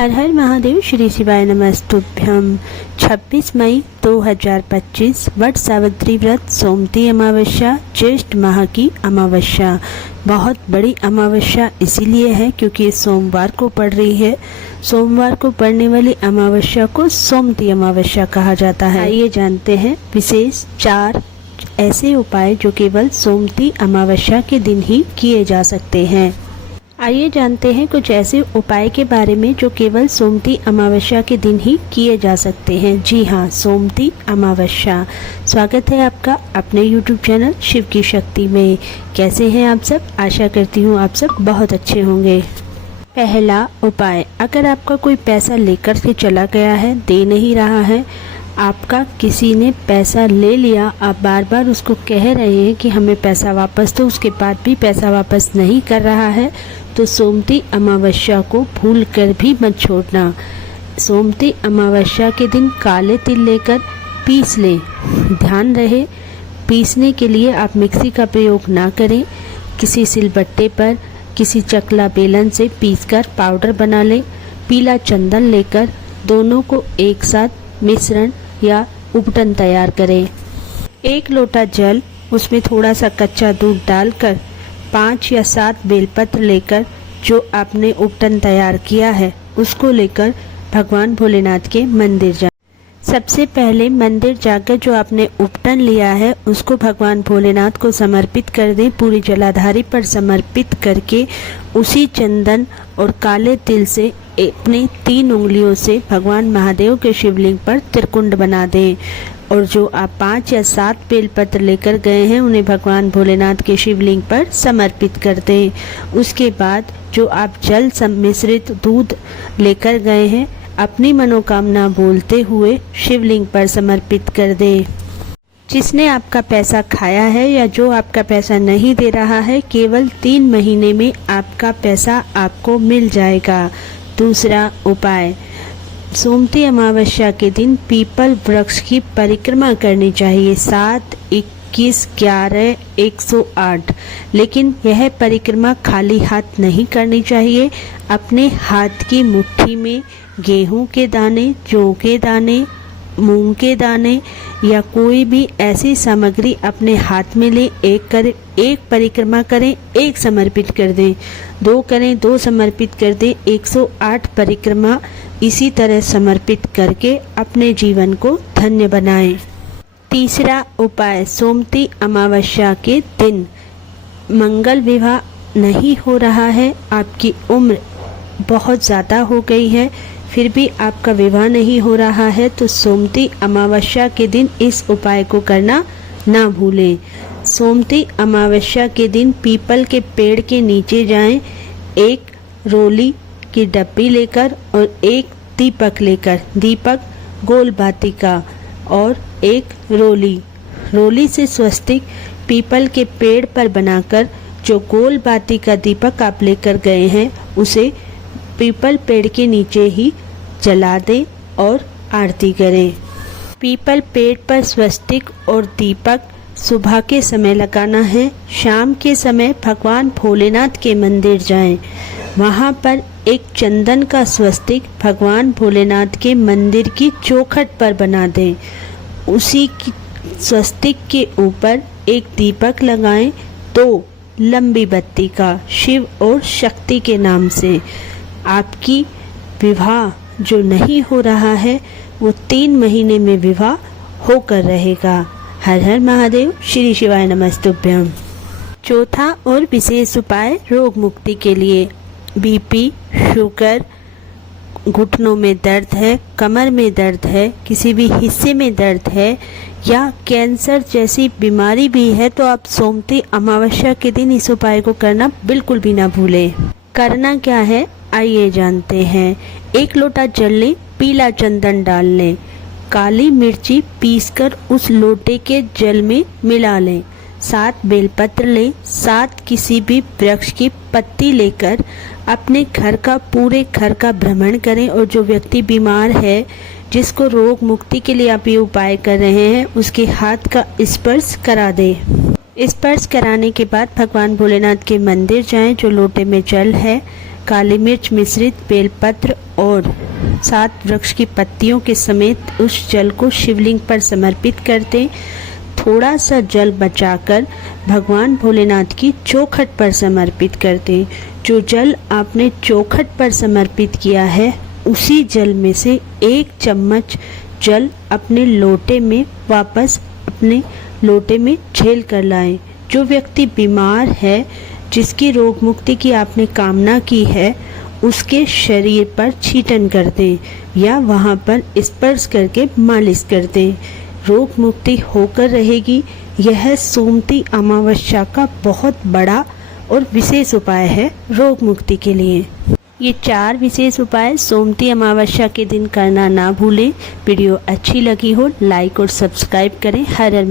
हर हर महादेव। श्री शिवाय नमस्तुभ्यम। 26 मई 2025 वट सावित्री व्रत सोमती अमावस्या, ज्येष्ठ माह की अमावस्या। बहुत बड़ी अमावस्या इसीलिए है क्योंकि सोमवार को पड़ रही है। सोमवार को पड़ने वाली अमावस्या को सोमती अमावस्या कहा जाता है। आइए जानते हैं विशेष 4 ऐसे उपाय जो केवल सोमती अमावस्या के दिन ही किए जा सकते हैं। आइए जानते हैं कुछ ऐसे उपाय के बारे में जो केवल सोमती अमावस्या के दिन ही किए जा सकते हैं। जी हाँ, सोमती अमावस्या। स्वागत है आपका अपने YouTube चैनल शिव की शक्ति में। कैसे हैं आप सब? आशा करती हूँ आप सब बहुत अच्छे होंगे। पहला उपाय, अगर आपका कोई पैसा लेकर के चला गया है, दे नहीं रहा है, आपका किसी ने पैसा ले लिया, आप बार बार उसको कह रहे हैं कि हमें पैसा वापस दो, उसके बाद भी पैसा वापस नहीं कर रहा है, तो सोमती अमावस्या को भूल कर भी मत छोड़ना। सोमती अमावस्या के दिन काले तिल लेकर पीस लें। ध्यान रहे, पीसने के लिए आप मिक्सी का प्रयोग ना करें। किसी सिलबट्टे पर किसी चकला बेलन से पीसकर पाउडर बना लें। पीला चंदन लेकर दोनों को एक साथ मिश्रण या उपटन तैयार करें। 1 लोटा जल, उसमें थोड़ा सा कच्चा दूध डालकर 5 या 7 बेलपत्र लेकर जो आपने उपटन तैयार किया है उसको लेकर भगवान भोलेनाथ के मंदिर जाएं। सबसे पहले मंदिर जाकर जो आपने उपटन लिया है उसको भगवान भोलेनाथ को समर्पित कर दें। पूरी जलाधारी पर समर्पित करके उसी चंदन और काले तिल से अपने 3 उंगलियों से भगवान महादेव के शिवलिंग पर त्रिकुंड बना दें। और जो आप 5 या 7 बेलपत्र लेकर गए हैं उन्हें भगवान भोलेनाथ के शिवलिंग पर समर्पित कर दें। उसके बाद जो आप जल सम्मिश्रित दूध लेकर गए हैं अपनी मनोकामना बोलते हुए शिवलिंग पर समर्पित कर दें। जिसने आपका पैसा खाया है या जो आपका पैसा नहीं दे रहा है, केवल 3 महीने में आपका पैसा आपको मिल जाएगा। दूसरा उपाय, सोमती अमावस्या के दिन पीपल वृक्ष की परिक्रमा करनी चाहिए 7, 21, 11, 108। लेकिन यह परिक्रमा खाली हाथ नहीं करनी चाहिए। अपने हाथ की मुट्ठी में गेहूं के दाने, जौ के दाने, मूंग के दाने या कोई भी ऐसी सामग्री अपने हाथ में ले, एक परिक्रमा करें, 1 समर्पित कर दें, 2 करें, 2 समर्पित कर दें, 108 परिक्रमा इसी तरह समर्पित करके अपने जीवन को धन्य बनाएं। तीसरा उपाय, सोमती अमावस्या के दिन मंगल विवाह नहीं हो रहा है, आपकी उम्र बहुत ज़्यादा हो गई है फिर भी आपका विवाह नहीं हो रहा है, तो सोमती अमावस्या के दिन इस उपाय को करना ना भूलें। सोमती अमावस्या के दिन पीपल के पेड़ के नीचे जाएं, 1 रोली की डब्बी लेकर और 1 दीपक लेकर, दीपक गोल बाती का और 1 रोली से स्वस्तिक पीपल के पेड़ पर बनाकर जो गोल बाती का दीपक आप लेकर गए हैं उसे पीपल पेड़ के नीचे ही जला दें और आरती करें। पीपल पेड़ पर स्वस्तिक और दीपक सुबह के समय लगाना है। शाम के समय भगवान भोलेनाथ के मंदिर जाएं। वहां पर एक चंदन का स्वस्तिक भगवान भोलेनाथ के मंदिर की चौखट पर बना दें। उसी की स्वस्तिक के ऊपर एक दीपक लगाएं, 2 लंबी बत्ती का, शिव और शक्ति के नाम से। आपकी विवाह जो नहीं हो रहा है वो 3 महीने में विवाह होकर रहेगा। हर हर महादेव। श्री शिवाय नमस्तुभ्यम। चौथा और विशेष उपाय, रोग मुक्ति के लिए बीपी, शुगर, घुटनों में दर्द है, कमर में दर्द है, किसी भी हिस्से में दर्द है या कैंसर जैसी बीमारी भी है, तो आप सोमती अमावस्या के दिन इस उपाय को करना बिल्कुल भी ना भूलें। करना क्या है आइए जानते हैं। 1 लोटा जल लें, पीला चंदन डाल लें, काली मिर्ची पीसकर उस लोटे के जल में मिला लें, 7 बेलपत्र लें, 7 किसी भी वृक्ष की पत्ती लेकर अपने पूरे घर का भ्रमण करें और जो व्यक्ति बीमार है जिसको रोग मुक्ति के लिए आप ये उपाय कर रहे हैं उसके हाथ का स्पर्श करा दें। स्पर्श कराने के बाद भगवान भोलेनाथ के मंदिर जाएं। जो लोटे में जल है काली मिर्च मिश्रित बेलपत्र और 7 वृक्ष की पत्तियों के समेत उस जल को शिवलिंग पर समर्पित कर दें। थोड़ा सा जल बचाकर भगवान भोलेनाथ की चौखट पर समर्पित कर दें। जो जल आपने चौखट पर समर्पित किया है उसी जल में से 1 चम्मच जल अपने लोटे में वापस अपने लोटे में झेल कर लाएं। जो व्यक्ति बीमार है, जिसकी रोग मुक्ति की आपने कामना की है, उसके शरीर पर छींटन कर दें या वहां पर स्पर्श करके मालिश कर दें। रोग मुक्ति होकर रहेगी। यह सोमती अमावस्या का बहुत बड़ा और विशेष उपाय है रोग मुक्ति के लिए। ये 4 विशेष उपाय सोमती अमावस्या के दिन करना ना भूलें। वीडियो अच्छी लगी हो लाइक और सब्सक्राइब करें। हर हर